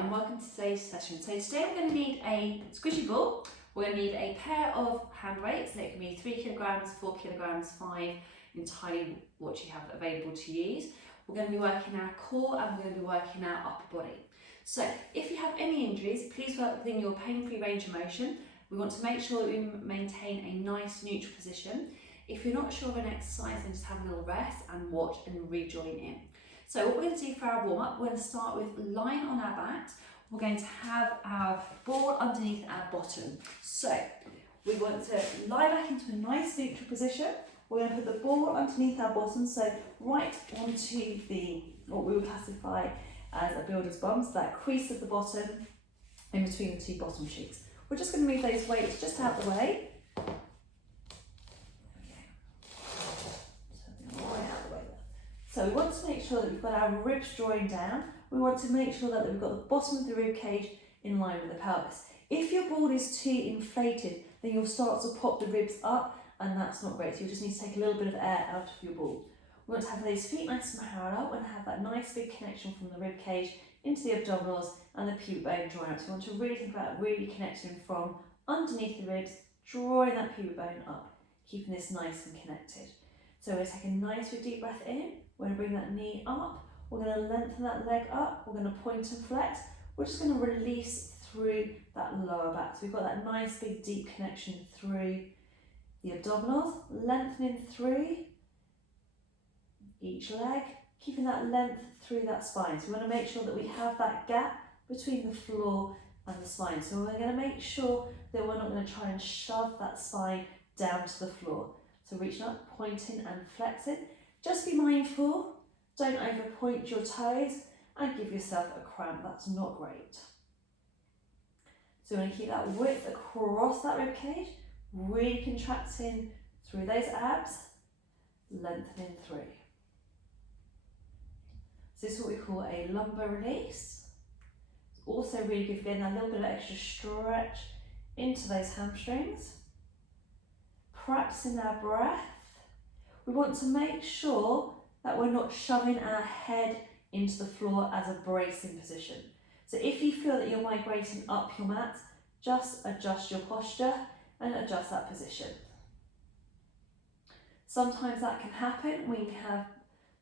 and welcome to today's session. So today we're going to need a squishy ball, we're going to need a pair of hand weights, so it can be 3 kilograms, 4 kilograms, 5, entirely what you have available to use. We're going to be working our core and we're going to be working our upper body. So if you have any injuries, please work within your pain-free range of motion. We want to make sure that we maintain a nice neutral position. If you're not sure of an exercise, then just have a little rest and watch and rejoin in. So what we're going to do for our warm-up, we're going to start with lying on our backs. We're going to have our ball underneath our bottom. So we want to lie back into a nice neutral position. We're going to put the ball underneath our bottom, so right onto what we would classify as a builder's bum, so that crease at the bottom in between the two bottom cheeks. We're just going to move those weights just out the way. So we want to make sure that we've got our ribs drawing down. We want to make sure that we've got the bottom of the rib cage in line with the pelvis. If your ball is too inflated, then you'll start to pop the ribs up, and that's not great. So you just need to take a little bit of air out of your ball. We want to have those feet nice and parallel and have that nice big connection from the rib cage into the abdominals and the pubic bone drawing up. So we want to really think about really connecting from underneath the ribs, drawing that pubic bone up, keeping this nice and connected. So we're going to take a nice big deep breath in. We're going to bring that knee up. We're going to lengthen that leg up. We're going to point and flex. We're just going to release through that lower back. So we've got that nice big deep connection through the abdominals, lengthening through each leg, keeping that length through that spine. So we want to make sure that we have that gap between the floor and the spine. So we're going to make sure that we're not going to try and shove that spine down to the floor. So reaching up, pointing and flexing. Just be mindful, don't overpoint your toes and give yourself a cramp, that's not great. So we're going to keep that width across that rib cage, really contracting through those abs, lengthening through. So this is what we call a lumbar release. It's also really good for getting that little bit of extra stretch into those hamstrings. Practicing our breath. We want to make sure that we're not shoving our head into the floor as a bracing position. So if you feel that you're migrating up your mat, just adjust your posture and adjust that position. Sometimes that can happen when you have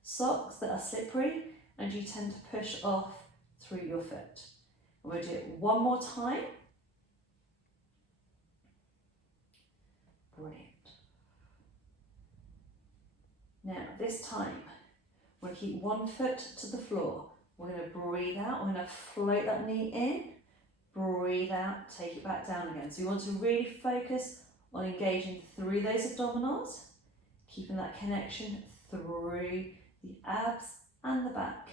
socks that are slippery and you tend to push off through your foot. And we'll do it one more time. Brilliant. Now this time, we're going to keep one foot to the floor. We're going to breathe out, we're going to float that knee in, breathe out, take it back down again. So you want to really focus on engaging through those abdominals, keeping that connection through the abs and the back.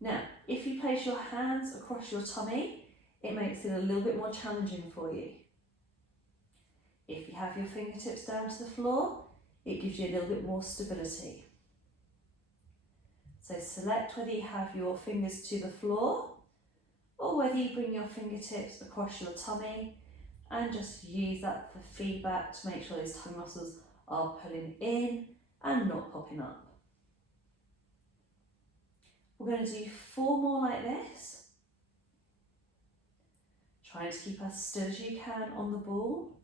Now, if you place your hands across your tummy, it makes it a little bit more challenging for you. If you have your fingertips down to the floor, it gives you a little bit more stability. So select whether you have your fingers to the floor or whether you bring your fingertips across your tummy and just use that for feedback to make sure those tummy muscles are pulling in and not popping up. We're going to do 4 more like this. Trying to keep as still as you can on the ball.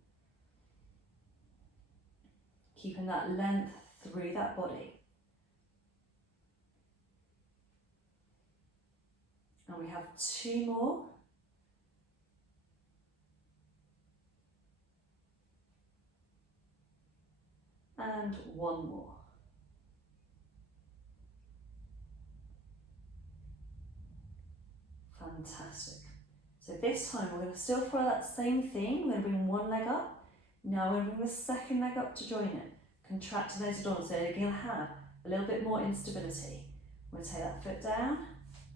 Keeping that length through that body. And we have 2 more. And 1 more. Fantastic. So this time we're going to still follow that same thing. We're going to bring one leg up. Now we're going to bring the second leg up to join it. Contracting those abdominals, so you're going to have a little bit more instability. We're going to take that foot down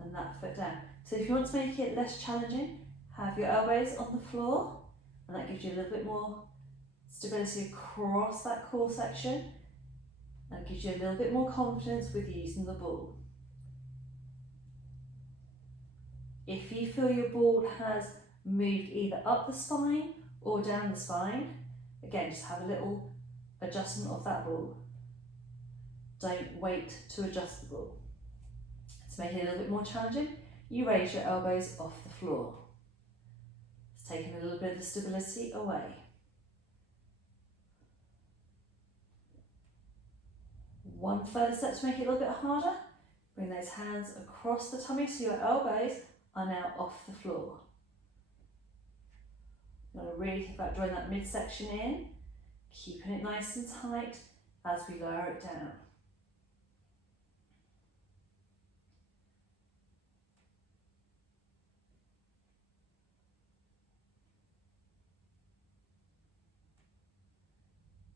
and that foot down. So if you want to make it less challenging, have your elbows on the floor, and that gives you a little bit more stability across that core section, and it gives you a little bit more confidence with using the ball. If you feel your ball has moved either up the spine or down the spine, again, just have a little adjustment of that ball. Don't wait to adjust the ball. To make it a little bit more challenging, you raise your elbows off the floor. It's taking a little bit of the stability away. One further step to make it a little bit harder. Bring those hands across the tummy so your elbows are now off the floor. You want to really think about drawing that midsection in, keeping it nice and tight as we lower it down.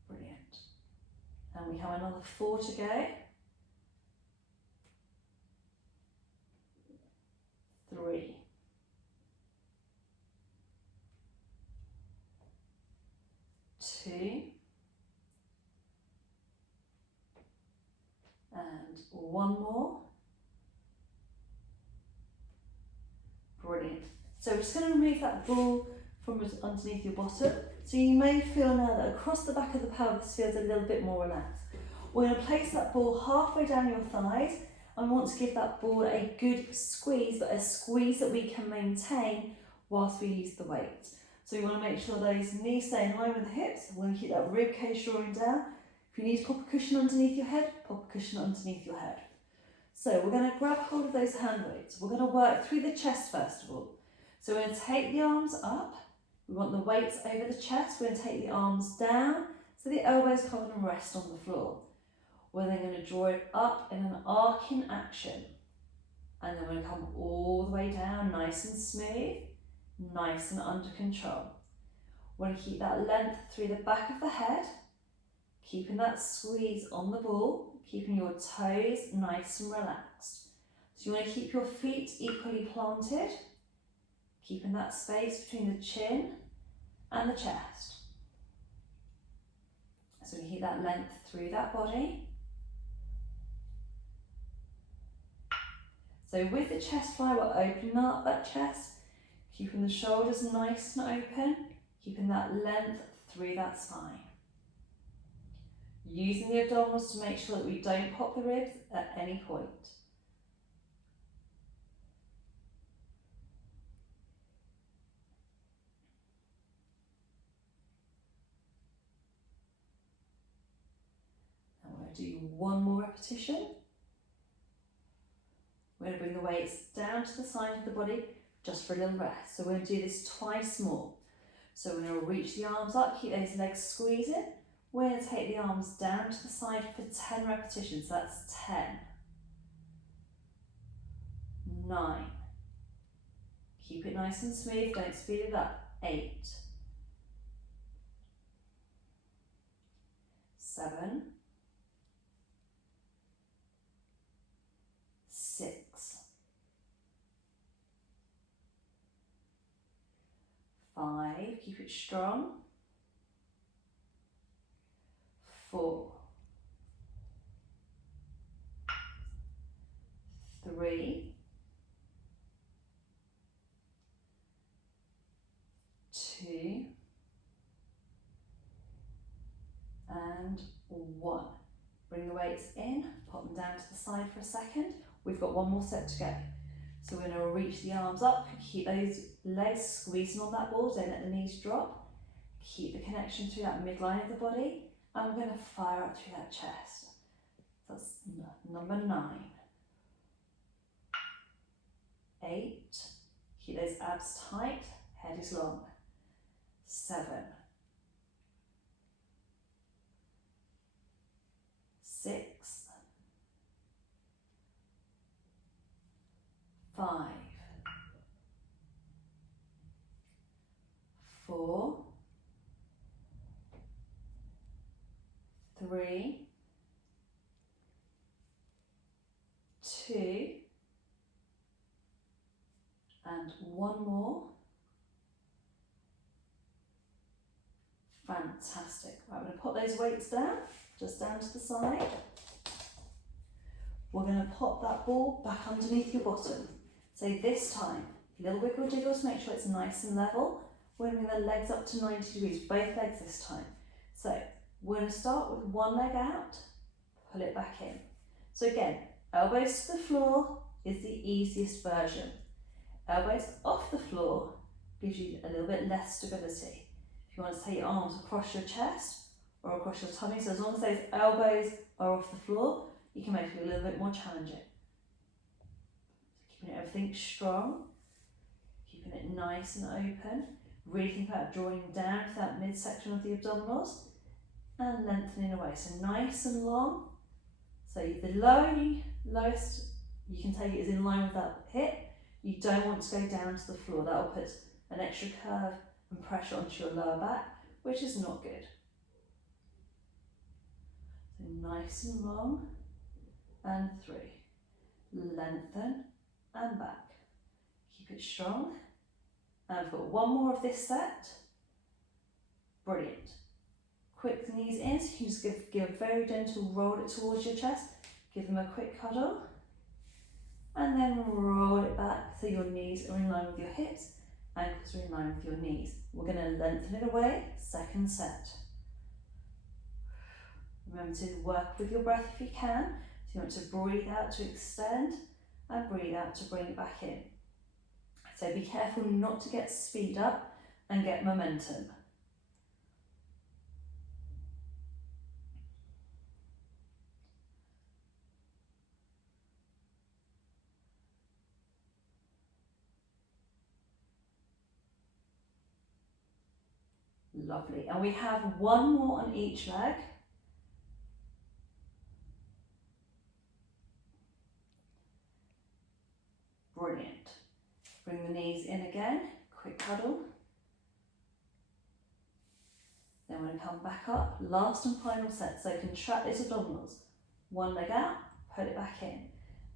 Brilliant. And we have another 4 to go. 3. 2. And 1 more. Brilliant. So we're just going to remove that ball from underneath your bottom. So you may feel now that across the back of the pelvis feels a little bit more relaxed. We're going to place that ball halfway down your thighs and want to give that ball a good squeeze, but a squeeze that we can maintain whilst we use the weight. So we want to make sure those knees stay in line with the hips. We want to keep that rib cage drawing down. If you need to pop a cushion underneath your head, pop a cushion underneath your head. So we're going to grab hold of those hand weights. We're going to work through the chest first of all. So we're going to take the arms up. We want the weights over the chest. We're going to take the arms down so the elbows come and rest on the floor. We're then going to draw it up in an arcing action. And then we're going to come all the way down, nice and smooth, nice and under control. We're going to keep that length through the back of the head, keeping that squeeze on the ball, keeping your toes nice and relaxed. So you want to keep your feet equally planted, keeping that space between the chin and the chest. So we keep that length through that body. So with the chest fly, we're opening up that chest, keeping the shoulders nice and open, keeping that length through that spine. Using the abdominals to make sure that we don't pop the ribs at any point. And we're going to do 1 more repetition. We're going to bring the weights down to the side of the body just for a little rest. So we're going to do this twice more. So we're going to reach the arms up, keep those legs squeezing. We're going to take the arms down to the side for 10 repetitions. So that's 10, 9. Keep it nice and smooth, don't speed it up. 8, 7, 6, 5, keep it strong. 4, 3, 2, and 1. Bring the weights in, pop them down to the side for a second. We've got 1 more set to go. So we're going to reach the arms up, keep those legs squeezing on that ball, don't let the knees drop. Keep the connection through that midline of the body, and we're going to fire up through that chest. That's number 9. 8, keep those abs tight, head is long. 7, 6, 5, 4, 3, 2, and 1 more. Fantastic. Right, I'm going to put those weights down, just down to the side. We're going to pop that ball back underneath your bottom. So this time, a little wiggle jiggle to make sure it's nice and level. We're going to bring the legs up to 90 degrees, both legs this time. So we're going to start with 1 leg out, pull it back in. So again, elbows to the floor is the easiest version. Elbows off the floor gives you a little bit less stability. If you want to take your arms across your chest or across your tummy, so as long as those elbows are off the floor, you can make it a little bit more challenging. So keeping everything strong, keeping it nice and open. Really think about drawing down to that midsection of the abdominals and lengthening away. So nice and long. So the lowest you can take it is in line with that hip. You don't want to go down to the floor. That will put an extra curve and pressure onto your lower back, which is not good. So nice and long, and 3. Lengthen and back. Keep it strong. And I've got one more of this set. Brilliant. Quick knees in, so you can just give a very gentle roll it towards your chest. Give them a quick cuddle. And then roll it back so your knees are in line with your hips, ankles are in line with your knees. We're going to lengthen it away, second set. Remember to work with your breath if you can. So you want to breathe out to extend and breathe out to bring it back in. So be careful not to get speed up and get momentum. Lovely. And we have one more on each leg. Brilliant. Bring the knees in again, quick cuddle. Then we're going to come back up, last and final set. So contract those abdominals. One leg out, put it back in.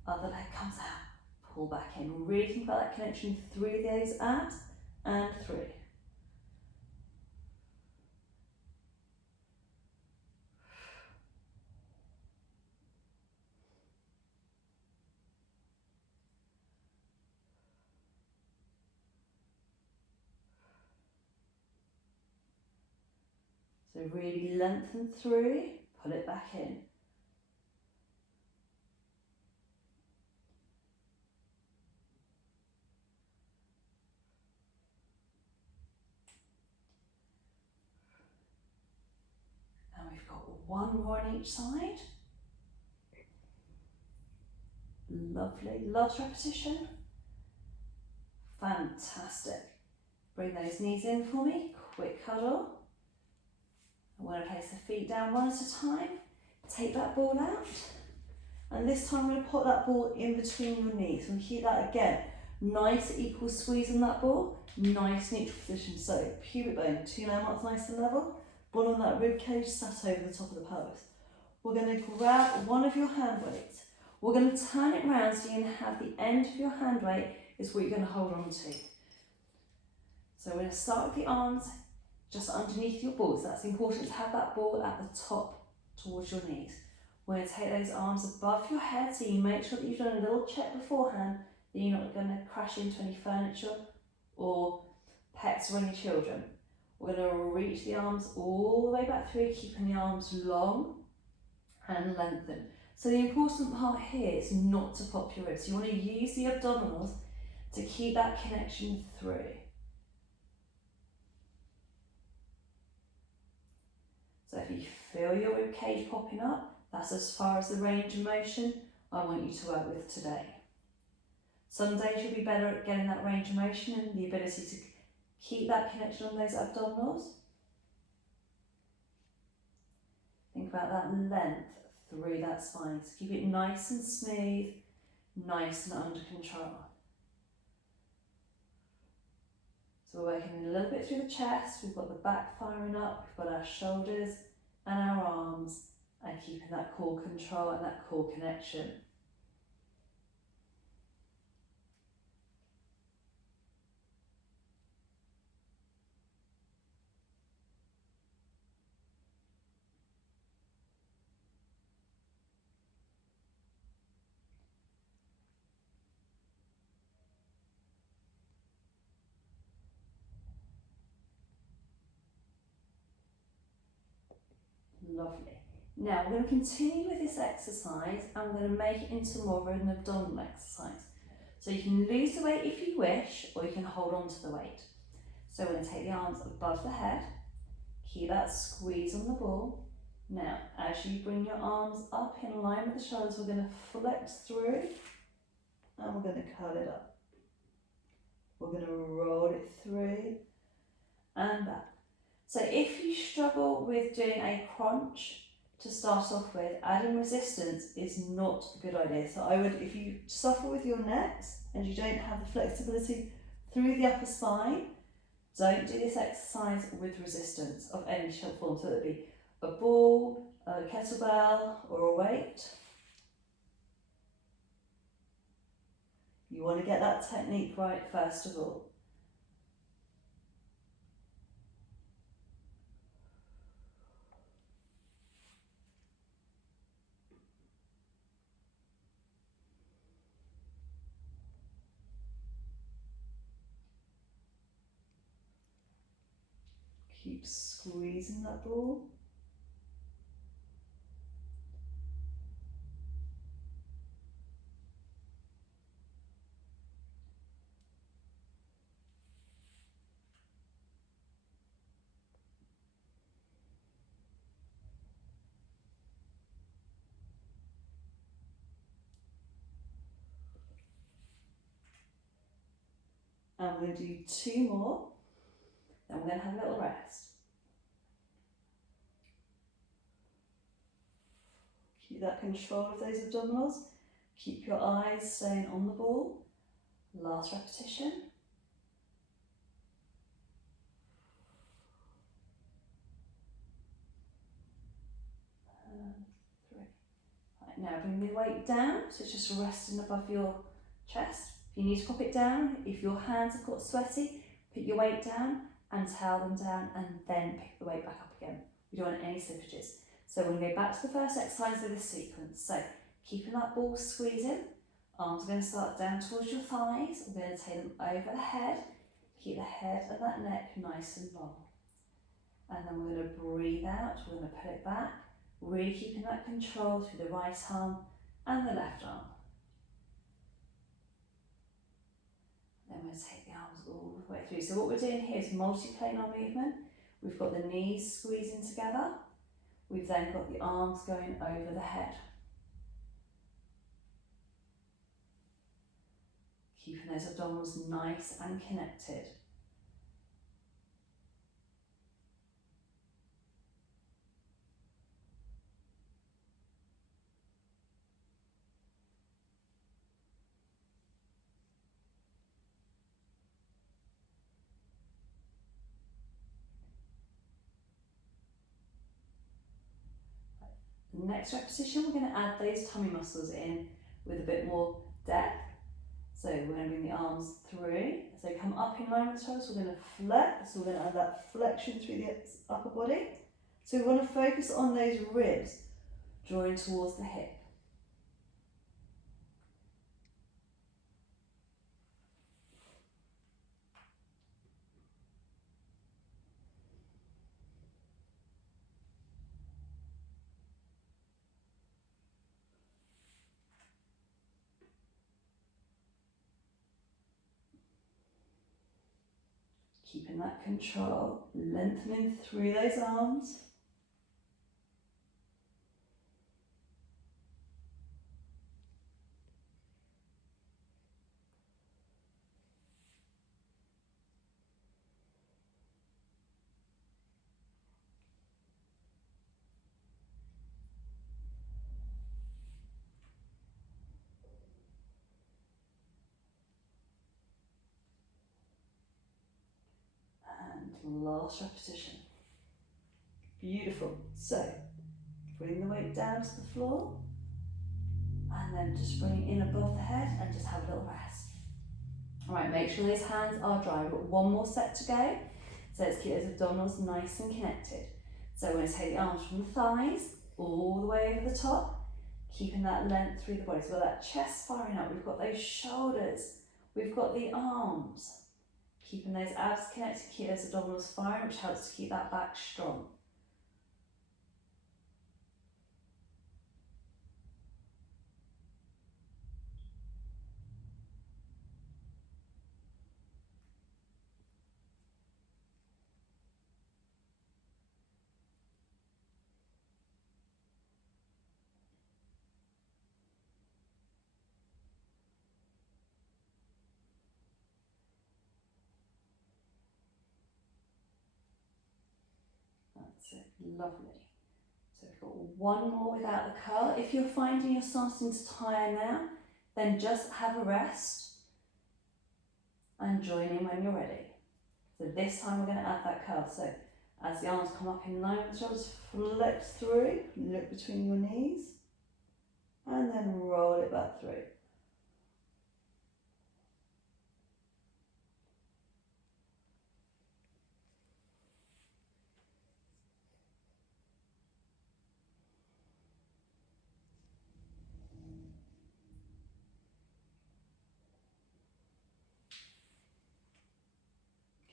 Other leg comes out, pull back in. Really think about that connection through those abs and through. So really lengthen through, pull it back in. And we've got one more on each side. Lovely. Last repetition. Fantastic. Bring those knees in for me. Quick cuddle. I'm going to place the feet down one at a time. Take that ball out. And this time I'm going to put that ball in between your knees. And keep that again. Nice equal squeeze on that ball. Nice neutral position. So pubic bone, 2 landmarks nice and level. Ball on that rib cage sat over the top of the pelvis. We're going to grab one of your hand weights. We're going to turn it round so you're going to have the end of your hand weight is what you're going to hold on to. So we're going to start with the arms just underneath your balls. That's important to have that ball at the top towards your knees. We're going to take those arms above your head so you make sure that you've done a little check beforehand that you're not going to crash into any furniture or pets or any children. We're going to reach the arms all the way back through, keeping the arms long and lengthen. So the important part here is not to pop your ribs. You want to use the abdominals to keep that connection through. So if you feel your rib cage popping up, that's as far as the range of motion I want you to work with today. Some days you'll be better at getting that range of motion and the ability to keep that connection on those abdominals. Think about that length through that spine. So keep it nice and smooth, nice and under control. So we're working a little bit through the chest, we've got the back firing up, we've got our shoulders and our arms, and keeping that core control and that core connection. Lovely. Now we're going to continue with this exercise and we're going to make it into more of an abdominal exercise. So you can lose the weight if you wish, or you can hold on to the weight. So we're going to take the arms above the head, keep that squeeze on the ball. Now, as you bring your arms up in line with the shoulders, we're going to flex through and we're going to curl it up. We're going to roll it through and back. So if you struggle with doing a crunch to start off with, adding resistance is not a good idea. So I would, if you suffer with your necks and you don't have the flexibility through the upper spine, don't do this exercise with resistance of any shape form. So it would be a ball, a kettlebell, or a weight. You want to get that technique right first of all. Keep squeezing that ball. And we're going to do 2 more, then we're going to have a little rest. Keep that control of those abdominals. Keep your eyes staying on the ball. Last repetition. And 3. Right, now bring the weight down, so it's just resting above your chest. If you need to pop it down, if your hands have got sweaty, put your weight down and towel them down and then pick the weight back up again. We don't want any slippages. So we're going to go back to the first exercise of this sequence. So keeping that ball squeezing, arms are going to start down towards your thighs. We're going to take them over the head, keep the head and that neck nice and long. And then we're going to breathe out, we're going to put it back, really keeping that control through the right arm and the left arm. Then we're going to take the arms all the way through. So what we're doing here is multi-planar movement. We've got the knees squeezing together. We've then got the arms going over the head. Keeping those abdominals nice and connected. The next repetition, we're going to add those tummy muscles in with a bit more depth. So we're going to bring the arms through. So come up in line with the shoulders, we're going to flex. So we're going to add that flexion through the upper body. So we want to focus on those ribs, drawing towards the hip. Keeping that control, lengthening through those arms. And last repetition. Beautiful. So bring the weight down to the floor and then just bring it in above the head and just have a little rest. All right, make sure those hands are dry. We've got 1 more set to go. So let's keep those abdominals nice and connected. So we're going to take the arms from the thighs all the way over the top, keeping that length through the body. So we've got that chest firing up, we've got those shoulders, we've got the arms. Keeping those abs connected, keep those abdominals firing, which helps to keep that back strong. Lovely. So we've got one more without the curl. If you're finding you're starting to tire now, then just have a rest and join in when you're ready. So this time we're going to add that curl. So as the arms come up in line with the shoulders, flex through, look between your knees, and then roll it back through.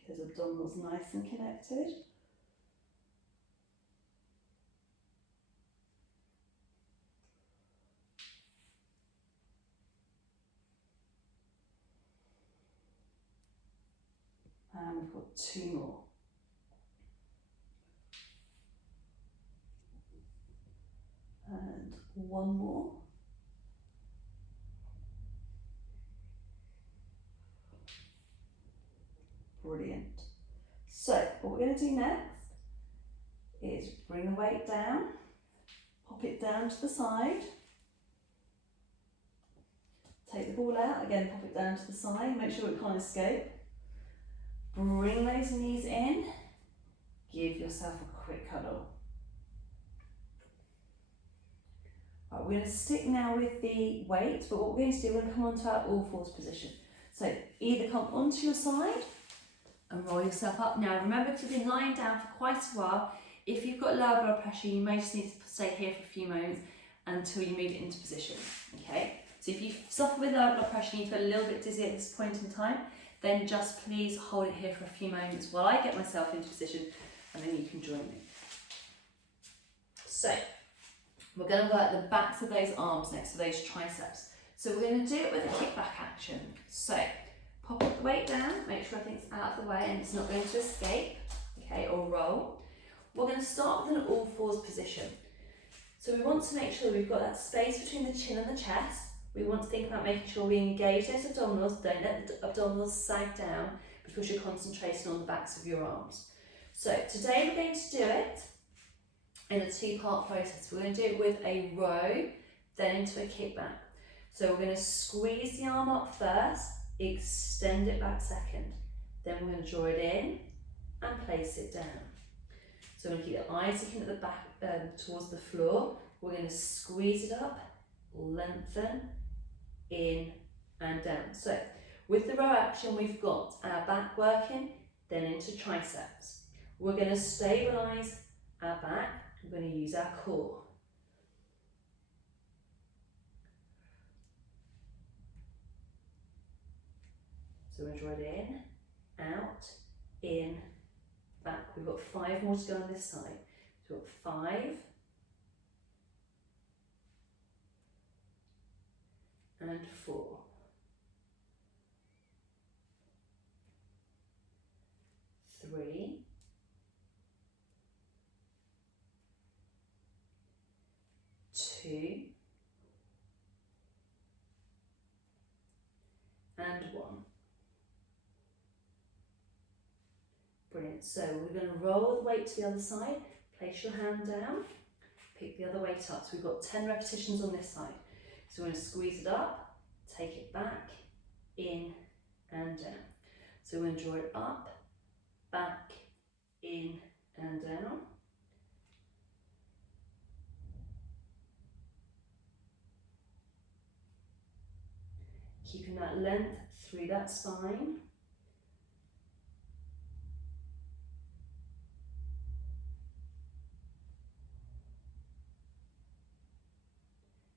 His abdominals nice and connected. And we've got two more. And one more. Brilliant. So what we're going to do next is bring the weight down, pop it down to the side, take the ball out, again pop it down to the side, make sure it can't escape. Bring those knees in, give yourself a quick cuddle. Right, we're going to stick now with the weight, but what we're going to do, we're going to come onto our all fours position. So either come onto your side and roll yourself up. Now remember to be lying down for quite a while. If you've got lower blood pressure, you may just need to stay here for a few moments until you move it into position, okay? So if you suffer with lower blood pressure and you feel a little bit dizzy at this point in time, then just please hold it here for a few moments while I get myself into position, and then you can join me. So we're going to work the backs of those arms next to those triceps. So we're going to do it with a kickback action. So pop the weight down, make sure everything's out of the way and it's not going to escape, okay, or roll. We're going to start with an all fours position. So we want to make sure we've got that space between the chin and the chest. We want to think about making sure we engage those abdominals, don't let the abdominals sag down because you're concentrating on the backs of your arms. So today we're going to do it in a two-part process. We're going to do it with a row, then into a kickback. So we're going to squeeze the arm up first, extend it back second. Then we're going to draw it in and place it down. So we're going to keep the eyes looking at the back towards the floor. We're going to squeeze it up, lengthen, in and down. So with the row action, we've got our back working, then into triceps. We're going to stabilise our back. We're going to use our core. So we're going to draw it in, back. We've got 5 more to go on this side. So we've got 5, and 4. 3, 2, and 1. Brilliant. So we're going to roll the weight to the other side, place your hand down, pick the other weight up. So we've got 10 repetitions on this side. So we're going to squeeze it up, take it back, in and down. So we're going to draw it up, back, in and down. Keeping that length through that spine.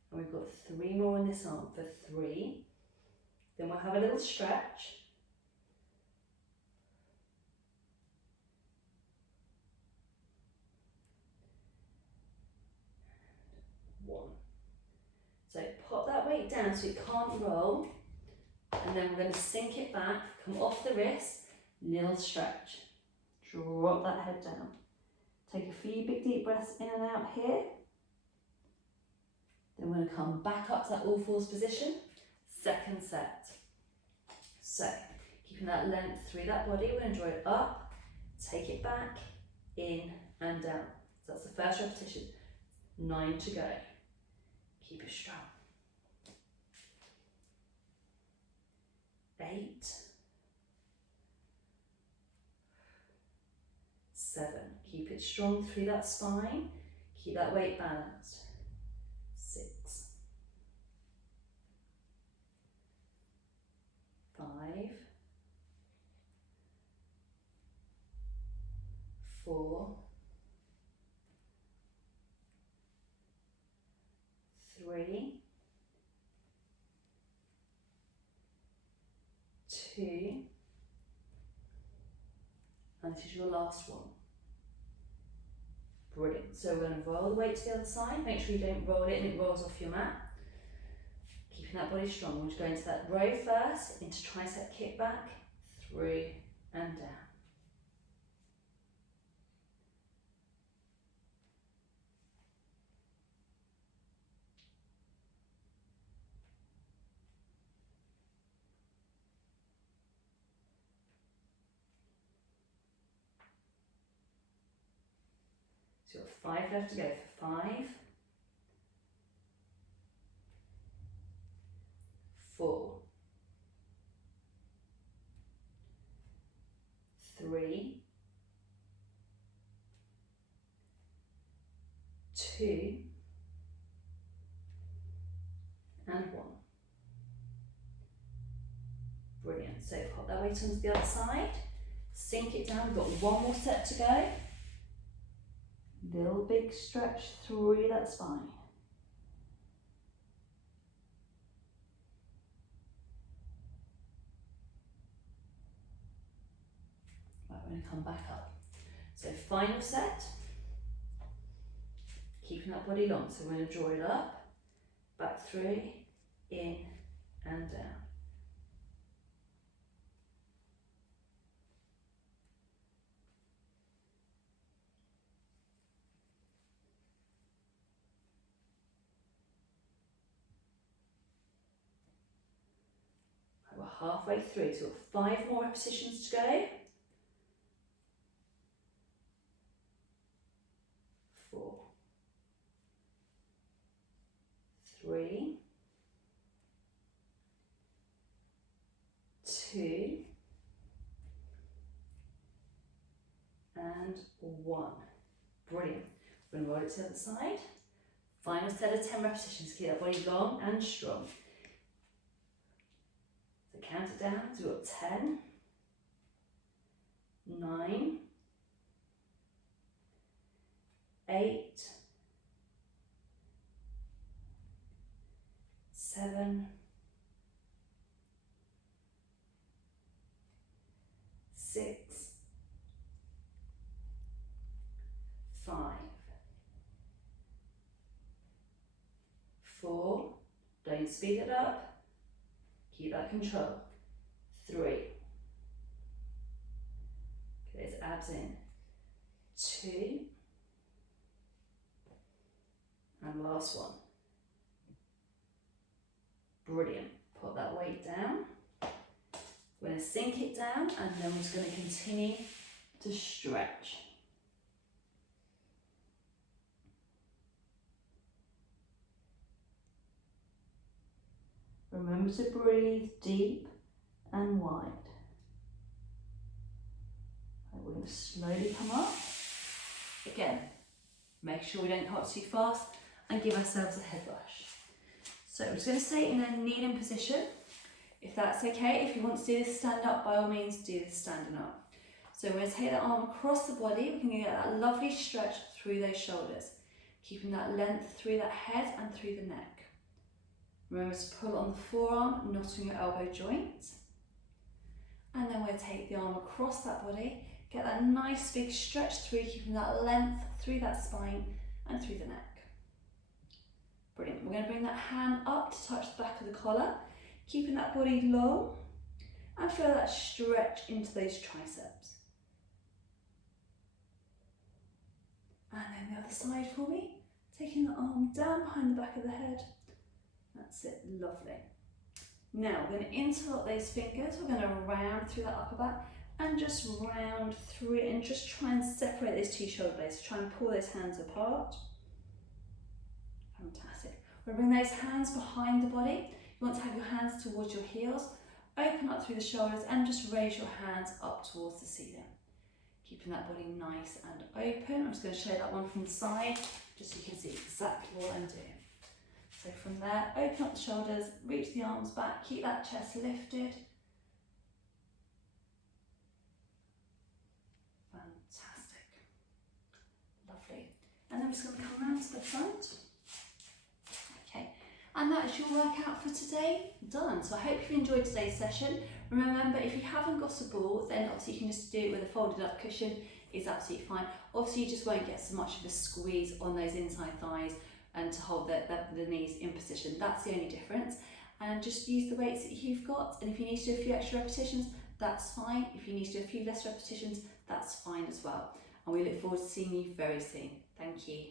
And we've got 3 more on this arm for 3. Then we'll have a little stretch. So pop that weight down so it can't roll, and then we're going to sink it back, come off the wrist, little stretch, drop that head down. Take a few big deep breaths in and out here. Then we're going to come back up to that all fours position, second set. So keeping that length through that body, we're going to draw it up, take it back, in and down. So that's the first repetition. 9 to go. Keep it strong. 8, 7. Keep it strong through that spine. Keep that weight balanced. 6, 5, 4, 3, 2, and this is your last one. Brilliant. So we're going to roll the weight to the other side. Make sure you don't roll it and it rolls off your mat. Keeping that body strong. We're just going to that row first, into tricep kickback, through and down. So you've got 5 left to go. For 5, 4, 3, 2, and 1. Brilliant. So pop that weight onto the other side, sink it down. We've got one more set to go. Little big stretch through that spine. Right, we're going to come back up. So final set. Keeping that body long. So we're going to draw it up, back through, in and down. We're halfway through, so we've got 5 more repetitions to go. 4, 3, 2, and 1. Brilliant. We're going to roll it to the other side. Final set of 10 repetitions. Keep that body long and strong. So count it down. So we've got 10, 9, 8, 7, 6, 5, 4, don't speed it up, keep that control, 3, get those abs in, 2, and last one. Brilliant. Put that weight down. We're going to sink it down and then we're just going to continue to stretch. Remember to breathe deep and wide. And we're going to slowly come up. Again, make sure we don't come up too fast and give ourselves a head rush. So we're just going to stay in a kneeling position. If that's okay, if you want to do this stand up, by all means do this standing up. So we're going to take that arm across the body. We can get that lovely stretch through those shoulders, keeping that length through that head and through the neck. Remember to pull on the forearm, not on your elbow joint. And then we'll take the arm across that body, get that nice big stretch through, keeping that length through that spine and through the neck. Brilliant. We're going to bring that hand up to touch the back of the collar, keeping that body long, and feel that stretch into those triceps. And then the other side for me, taking the arm down behind the back of the head. That's it, lovely. Now we're going to interlock those fingers, we're going to round through that upper back, and just round through it, and just try and separate those two shoulder blades. Try and pull those hands apart. Fantastic. We'll bring those hands behind the body. You want to have your hands towards your heels. Open up through the shoulders and just raise your hands up towards the ceiling. Keeping that body nice and open. I'm just going to show that one from the side, just so you can see exactly what I'm doing. So from there, open up the shoulders, reach the arms back, keep that chest lifted. Fantastic. Lovely. And then we're just going to come round to the front. Okay, and that is your workout for today done. So I hope you enjoyed today's session. Remember, if you haven't got a ball, then obviously you can just do it with a folded up cushion. It's absolutely fine. Obviously you just won't get so much of a squeeze on those inside thighs and to hold the knees in position. That's the only difference. And just use the weights that you've got, and if you need to do a few extra repetitions, that's fine. If you need to do a few less repetitions, that's fine as well. And we look forward to seeing you very soon. Thank you.